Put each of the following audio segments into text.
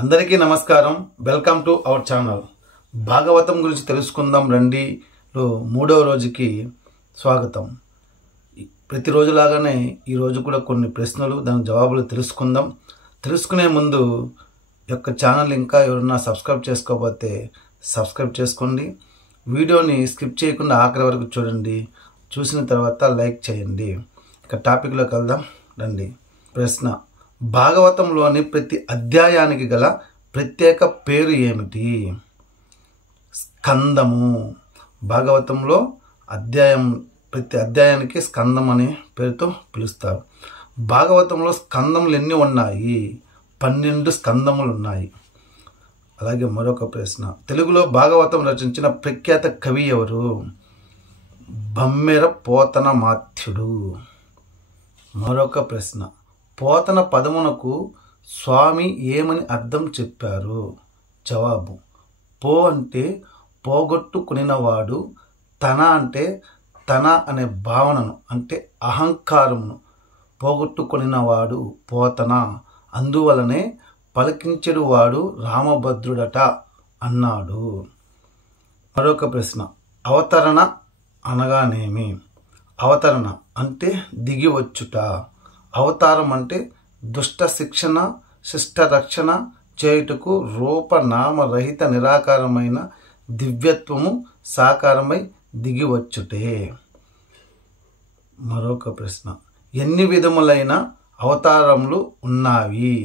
అందరికీ నమస్కారం. Welcome to our channel. Bhagavatam గురించి తెలుసుకుందాం రండి లో 3వ రోజుకి స్వాగతం. ప్రతిరోజులాగానే ఈరోజు కూడా కొన్ని ప్రశ్నలు దాని జవాబులు తెలుసుకుందాం. తెలుసుకునే ముందు యొక్క ఛానల్ ఇంకా ఎవరైనా సబ్స్క్రైబ్ చేసుకోకపోతే సబ్స్క్రైబ్ చేసుకోండి. వీడియోని స్కిప్ చేయకుండా ఆఖరి వరకు చూడండి. చూసిన తర్వాత లైక్ చేయండి. ఇక టాపిక్లోకి వెళ్దాం రండి. ప్రశ్న: భాగవతంలోని ప్రతి అధ్యాయానికి గల ప్రత్యేక పేరు ఏమిటి? స్కందము. భాగవతంలో ప్రతి అధ్యాయానికి స్కందం అనే పేరుతో పిలుస్తారు. భాగవతంలో స్కందములు ఎన్ని ఉన్నాయి? 12 స్కందములు ఉన్నాయి. అలాగే మరొక ప్రశ్న: తెలుగులో భాగవతం రచించిన ప్రఖ్యాత కవి ఎవరు? బమ్మెర పోతన మాత్యుడు. మరొక ప్రశ్న: పోతన పదమునకు స్వామి ఏమని అర్థం చెప్పారు? జవాబు: పో అంటే పోగొట్టుకునినవాడు, తన అంటే తన అనే భావనను అంటే అహంకారమును పోగొట్టుకునినవాడు పోతన, అందువలనే పలికించెడు వాడు రామభద్రుడట అన్నాడు. మరొక ప్రశ్న: అవతరణ అనగానేమి? అవతరణ అంటే దిగివచ్చుట. అవతారం అంటే దుష్ట శిక్షణ శిష్ట రక్షణ చేయుటకు రూపనామరహిత నిరాకారమైన దివ్యత్వము సాకారమై దిగివచ్చుటే. మరొక ప్రశ్న: ఎన్ని విధములైన అవతారములు ఉన్నాయి?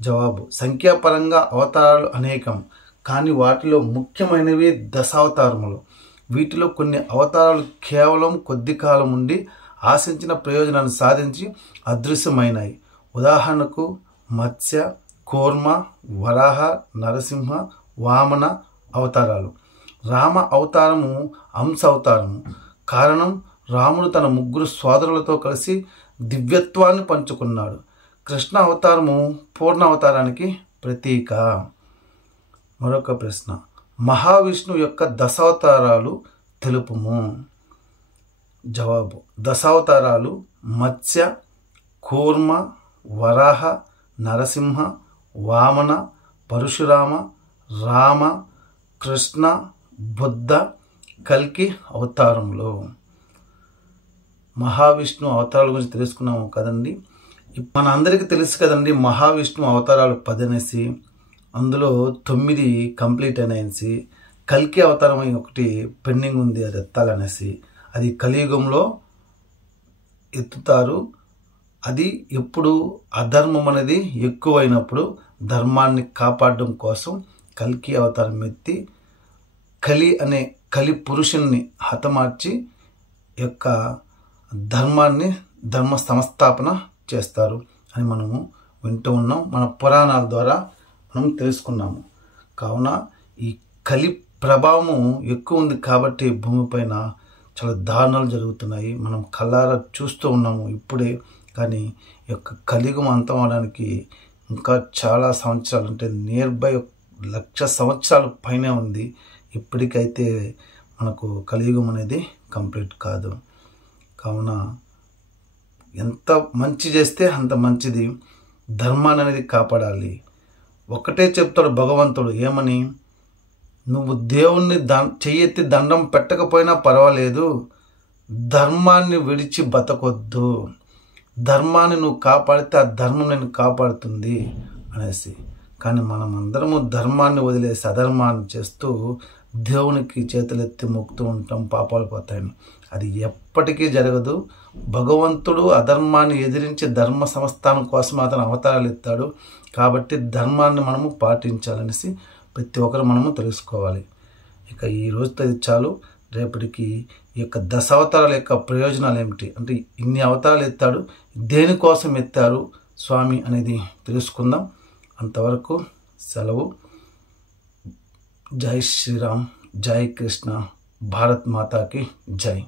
జవాబు: సంఖ్యాపరంగా అవతారాలు అనేకం, కానీ వాటిలో ముఖ్యమైనవి దశావతారములు. వీటిలో కొన్ని అవతారాలు కేవలం కొద్ది కాలం ఉండి ఆశించిన ప్రయోజనాన్ని సాధించి అదృశ్యమైనాయి. ఉదాహరణకు మత్స్య, కూర్మ, వరాహ, నరసింహ, వామన అవతారాలు. రామ అవతారము అంశ అవతారము. కారణం, రాముడు తన 3 సోదరులతో కలిసి దివ్యత్వాన్ని పంచుకున్నాడు. కృష్ణ అవతారము పూర్ణ అవతారానికి ప్రతీక. మరొక ప్రశ్న: మహావిష్ణువు యొక్క దశావతారాలు తెలుపుము. జవాబు: దశావతారాలు మత్స్య, కూర్మ, వరాహ, నరసింహ, వామన, పరశురామ, రామ, కృష్ణ, బుద్ధ, కల్కి అవతారములు. మహావిష్ణు అవతారాల గురించి తెలుసుకున్నాము కదండి. మన అందరికీ తెలుసు కదండి, మహావిష్ణు అవతారాలు 10 అనేసి, అందులో 9 కంప్లీట్ అనేసి, కల్కి అవతారం ఒకటి పెండింగ్ ఉంది, అది ఎత్తాలనేసి. అది కలియుగంలో ఎత్తుతారు. అది ఎప్పుడు అధర్మం అనేది ఎక్కువైనప్పుడు ధర్మాన్ని కాపాడడం కోసం కల్కి అవతారం ఎత్తి కలి పురుషుణ్ణి హతమార్చి యొక్క ధర్మ సంస్థాపన చేస్తారు అని మనము వింటూ ఉన్నాం. మన పురాణాల ద్వారా మనం తెలుసుకున్నాము. కావున ఈ కలి ప్రభావము ఎక్కువ ఉంది కాబట్టి భూమిపైన చాలా దారుణాలు జరుగుతున్నాయి. మనం కళ్ళారా చూస్తూ ఉన్నాము ఇప్పుడే. కానీ ఈ యొక్క కలియుగం అంతం అవడానికి ఇంకా చాలా సంవత్సరాలు, అంటే నియర్ బై 1,00,000 సంవత్సరాల పైనే ఉంది. ఇప్పటికైతే మనకు కలియుగం అనేది కంప్లీట్ కాదు. కావున ఎంత మంచి చేస్తే అంత మంచిది. ధర్మాన్ని అనేది కాపాడాలి. ఒకటే చెప్తాడు భగవంతుడు, ఏమని? నువ్వు దేవుణ్ణి చెయ్యెత్తి దండం పెట్టకపోయినా పర్వాలేదు, ధర్మాన్ని విడిచి బతకొద్దు. ధర్మాన్ని నువ్వు కాపాడితే ఆ ధర్మం నేను కాపాడుతుంది అనేసి. కానీ మనం అందరము ధర్మాన్ని వదిలేసి అధర్మాన్ని చేస్తూ దేవునికి చేతులెత్తి మొక్కుతూ ఉంటాం, పాపాలు పోతాయని. అది ఎప్పటికీ జరగదు. భగవంతుడు అధర్మాన్ని ఎదిరించి ధర్మ సంస్థానం కోసం అతను అవతారాలు ఎత్తాడు. కాబట్టి ధర్మాన్ని మనము పాటించాలనేసి ప్రతి ఒక్కరు మనము తెలుసుకోవాలి. ఇక ఈ రోజుతో ఇది చాలు. రేపటికి ఈ యొక్క దశావతారాల యొక్క ప్రయోజనాలు ఏమిటి, అంటే ఇన్ని అవతారాలు ఎత్తాడు, దేనికోసం ఎత్తారు స్వామి అనేది తెలుసుకుందాం. అంతవరకు సెలవు. జై శ్రీరామ్, జై కృష్ణ, భారత్ మాతాకి జై.